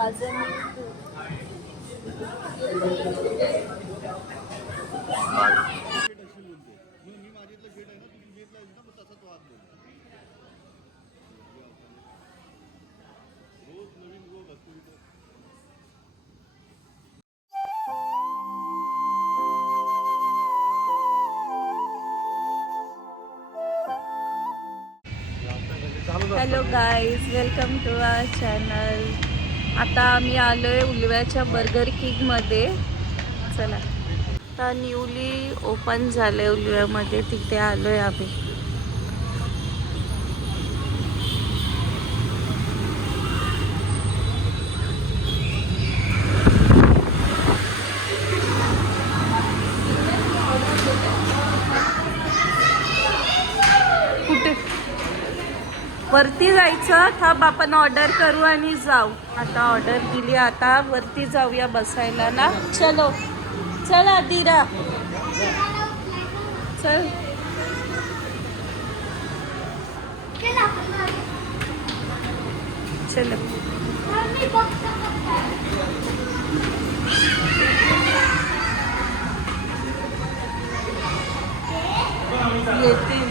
माझं hello guys, welcome to our channel. आता आम्ही आलोय उलव्याच्या बर्गर किंग मध्ये. चला, आता न्यूली ओपन झालंय उलव्यामध्ये, तिथे आलोय आम्ही. कुठे वरती जायचं? थांब, आपण ऑर्डर करू आणि जाऊ. आता ऑर्डर दिली, आता वरती जाऊया बसायला ना. चलो चल आदिरा, चल. चलो येते.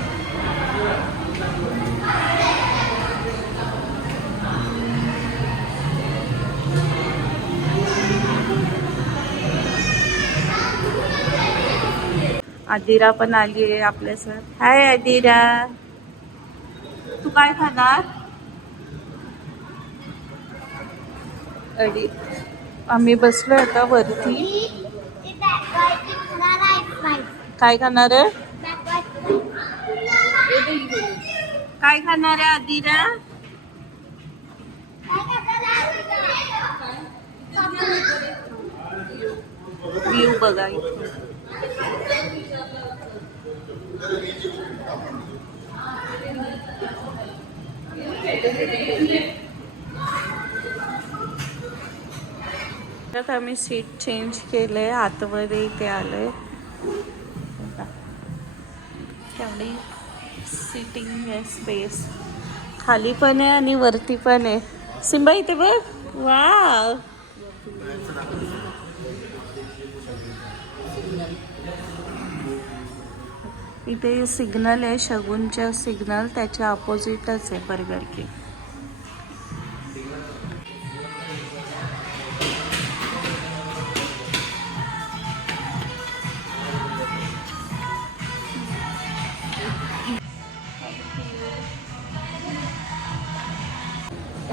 आदिरा पण आली आहे आपल्यासोबत. हाय आदिरा, तू काय खाणार? आम्ही बसलो आता वरती. काय खाणार आहे? काय खाणार आहे आदिरा? व्ह्यू बघा इथे. आता आम्ही सीट चेंज केलंय, आतमध्ये इथे आलोय. तेवढी सिटिंग आहे, स्पेस खाली पण आहे आणि वरती पण आहे. सिम्बा इथे बघ, वाव. इथे सिग्नल आहे, शगुनच्या सिग्नल, त्याच्या अपोजिटच आहे बर्गर किंग.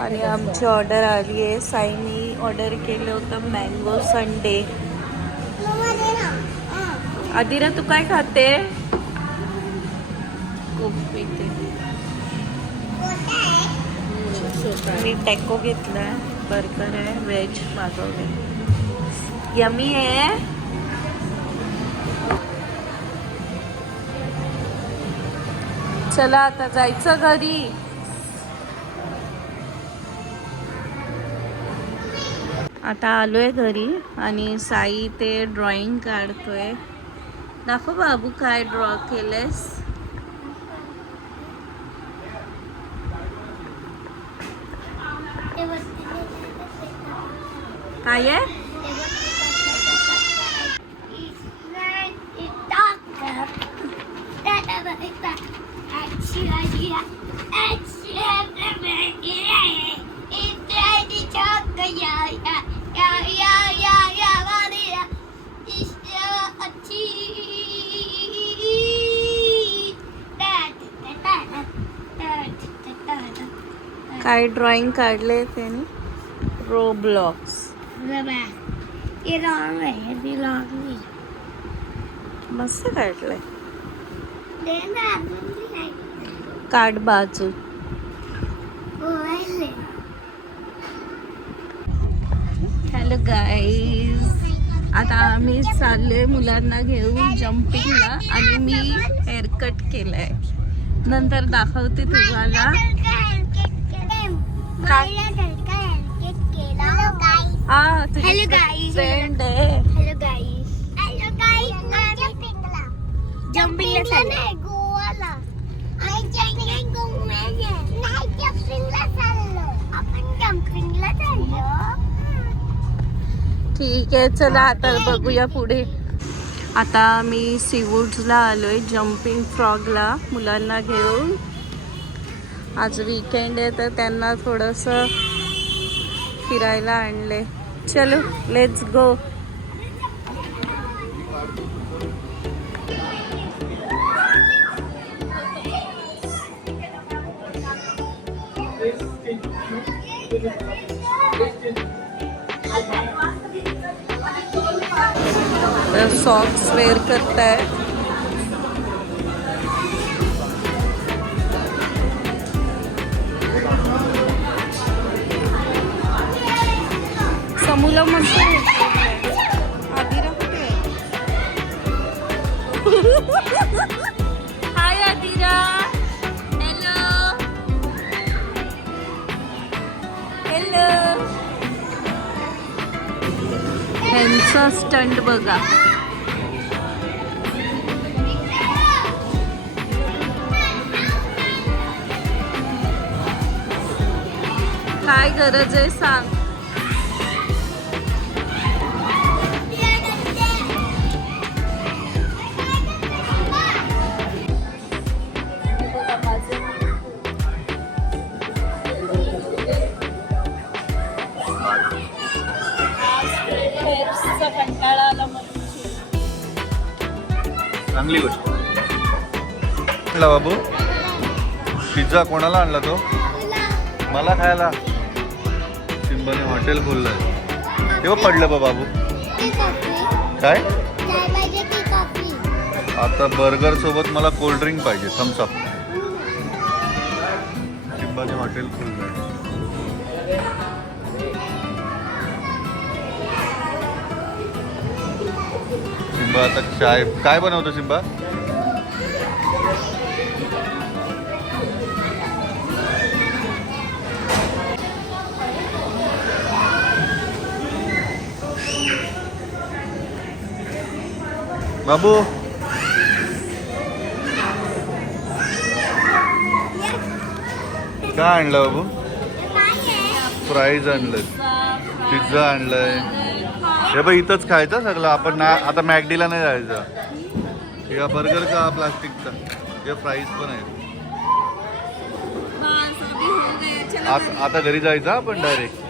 आणि आमची ऑर्डर आली आहे. साईनी ऑर्डर केलं होतं मँगो संडे. आदिरा, तू काय खाते? मी टॅको घेतलाय, बर्गर आहे, व्हेज मागवले. यमी आहे. चला आता जायचं घरी. आता आलोय घरी आणि साई ते ड्रॉइंग काढतोय. दाखव बाबू, काय ड्रॉ केलंयस? काय आहे? काय ड्रॉइंग काढले त्याने? रोब्लॉक्स. मस्त काढलंय. काढ बाजू. हॅलो गाईज, आता आम्ही चाललोय मुलांना घेऊन जम्पिंगला आणि मी हेअरकट केलाय. नंतर दाखवते तुम्हाला. Hello guys. फ्रेंड आहे. Hello guys. Hello guys. Jumpingला नाही, गोवाला. आपण जम्पिंगला चाललो. ठीक आहे, चला आता बघूया पुढे. आता मी सीवूड्सला आलोय, जम्पिंग फ्रॉगला मुलांना घेऊन. आज वीकेंड आहे तर त्यांना थोडंसं फिरायला आणले. चलो लेट्स गो. सॉक्स वेअर करताय. समूला म्हणतो आदिरा कुठे? हाय आदिरा. Hello hello. ह्यांचा स्टंट बघा. काय गरज आहे सांग. कंटाळा आला चांगली गोष्ट. आणला बाबू पिझ्झा कोणाला आणला तो? मला खायला. सिम्बाने हॉटेल खोललंय तेव्हा पडलं बा बाबू. काय आता बर्गर सोबत मला कोल्ड्रिंक पाहिजे, थम्सअप. सिम्बाने हॉटेल खोललंय. सिम्बा आता चाय काय बनवतो सिम्बा? बाबू काय आणलं बाबू? फ्राईज आणलंय, पिझ्झा आणलंय. हे बघ इथंच खायचं सगळं आपण ना. आता मॅकडीला नाही जायचं. हे बर्गर का प्लास्टिकचा, हे फ्राईज पण आहे. आता घरी जायचं आपण डायरेक्ट.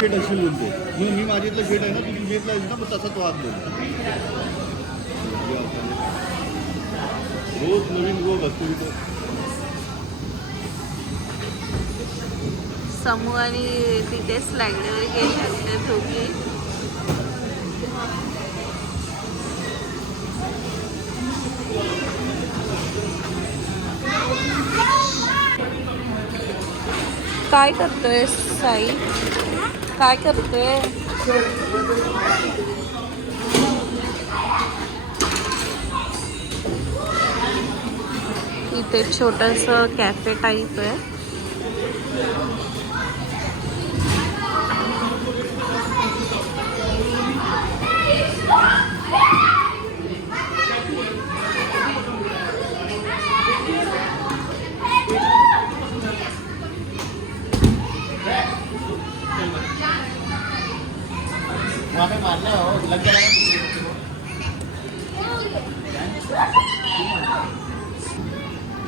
शेट अशी बोलतो मग मी माझ्यातलं शेट आहे ना, तुझी शेटला आहे ना, मग तसा तो हात बोलतो. रोज नवीन रोग असतो इथं. समूह आणि तिथे स्लाइडवर गेले होते दोघी. काय करतोय साई? काय करतोय? इथे छोटंसं कॅफे टाईप आहे.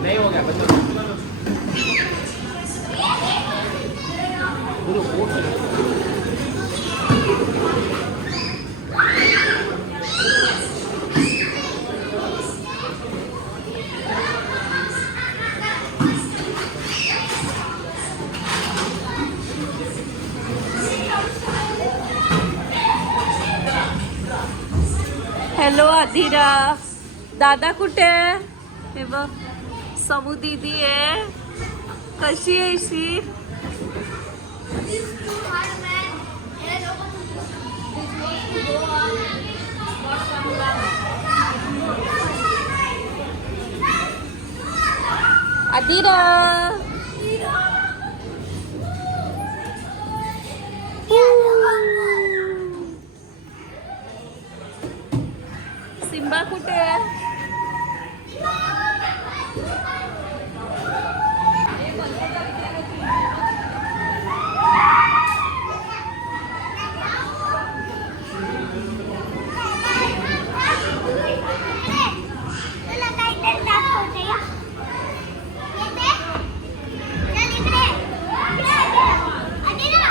नहीं हो गया बच्चों. हॅलो आदिरा. दादा कुठे आहे? हे बघ समू दीदी आहे. कशी आहे शी? आदिरा अतिरा कुठे आहे? तुला काहीतरी दाखवते या. येते? चल इकडे. अदिरा.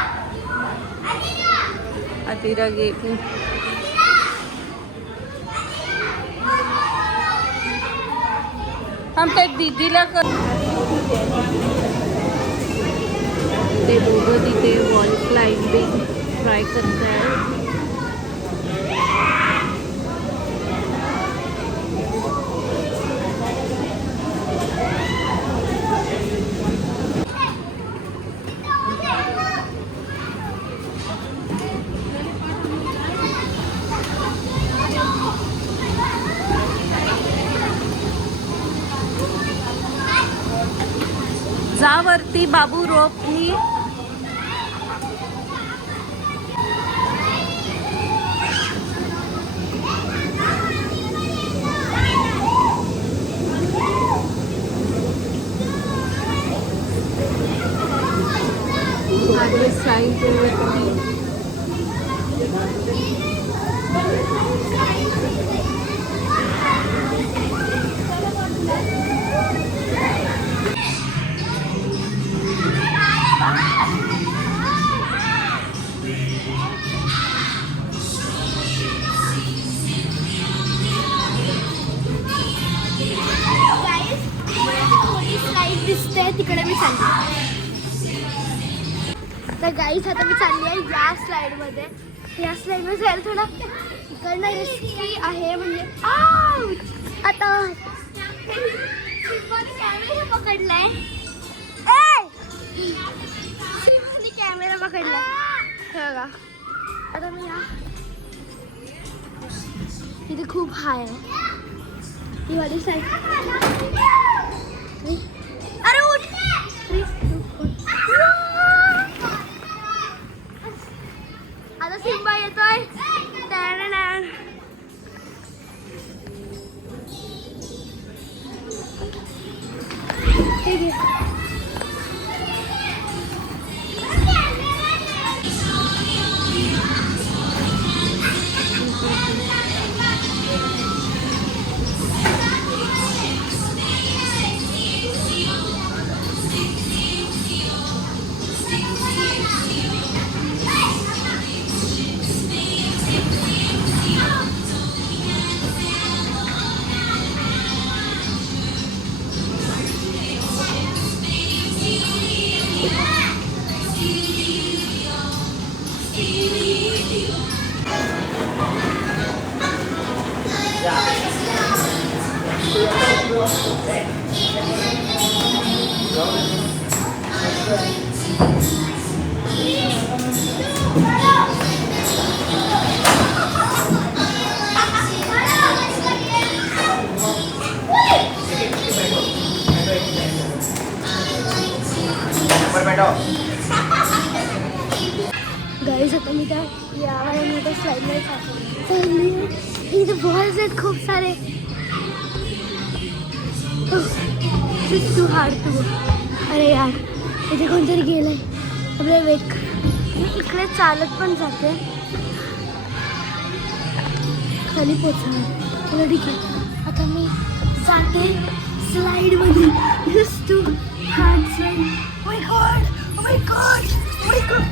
अदिरा. अतिरा गेली. हम त्या दीदीला कर. ते दोघं तिथे वॉल क्लाइम्बिंग ट्राय करत आहे. जा वरती बाबू रोपनी. साईड वरती दिसते तिकडे मी चालली. तर गाईस आता मी चालली आहे या स्लाइड मध्ये. या स्लाइड मध्ये जायला थोडा इकडनं रिस्की आहे म्हणजे आता कॅमेरा पकडलाय. कॅमेरा पकडलाय हे बघा. आता मी या इथे खूप हाय आहे ही वाली साईड. अरे उठ. आता सिम्बा येतोय. गाईज आता मी त्या या स्लाइडमध्ये चालली. इथे बॉल्स आहेत खूप सारे. Too hard too. अरे यार इथे कोणतरी गेलंय. आपल्याला वेट कर. मी इकडे चालत पण जाते. खाली पोचणार चला ठीक आहे. आता मी जाते स्लाइडमध्ये. Just too hard slide. My god my god my god.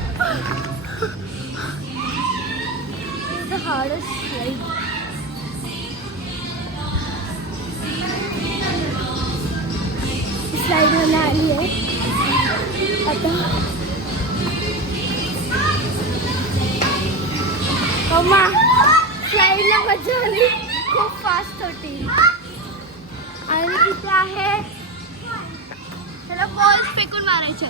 The hardest slide. Slide मध्ये आली आहे आता. अम्मा स्लाइडला मजा आली. खूप फास्ट होती. आणि तिथे आहे त्याला बॉल्स फेकून मारायच्या.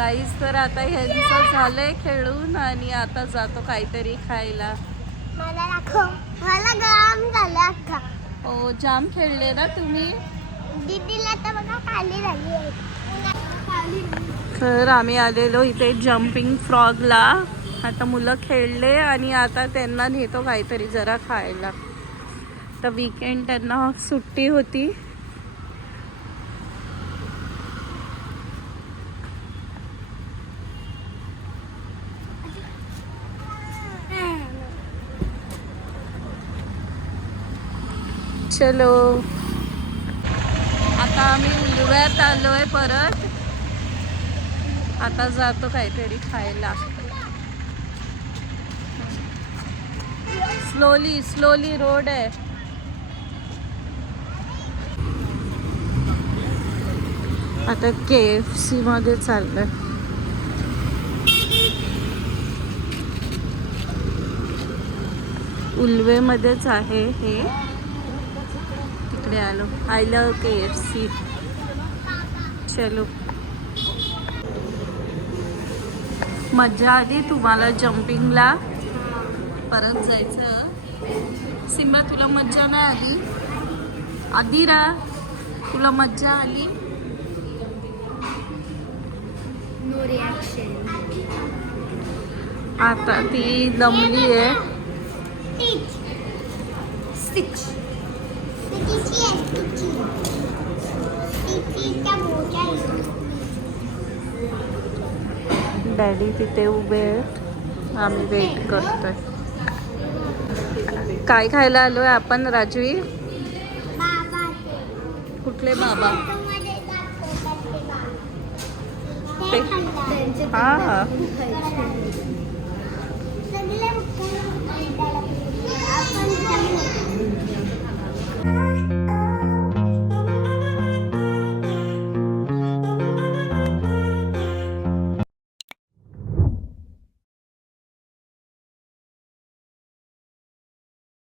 गाईस तर आता ह्यांचं झालंय खेळून आणि आता जातो काहीतरी खायला. मला दाखव. मला गरम झालं अख्खा. हो जाम खेळले ना तुम्ही. दीदीला तर बघा खाली झाली आहे. तर आम्ही आलेलो इथे जम्पिंग फ्रॉगला. आता मुलं खेळले आणि आता त्यांना नेतो काहीतरी जरा खायला. तर वीकेंड त्यांना सुट्टी होती. चलो आता आम्ही उलव्यात आलोय परत. आता जातो काहीतरी खायला. स्लोली स्लोली रोड आहे. आता KFC मध्ये चाललंय. उल्वेमध्येच आहे हे. तिकडे आलो. I love KFC. चलो. मज्जा आली तुम्हाला जम्पिंगला? परत जायचं. सिम्बा तुला मज्जा नाही आली? आदिरा तुला मज्जा आली? No reaction. आता ती दमली आहे. स्टिच. स्टिची आहे स्टिची. स्टिचीच्या मोठ्या डॅडी तिथे उभे आहेत. आम्ही वेट करतोय. काय खायला आलोय आपण राजवी? बाबा. कुठले बाबा? ते हा सगळे आपण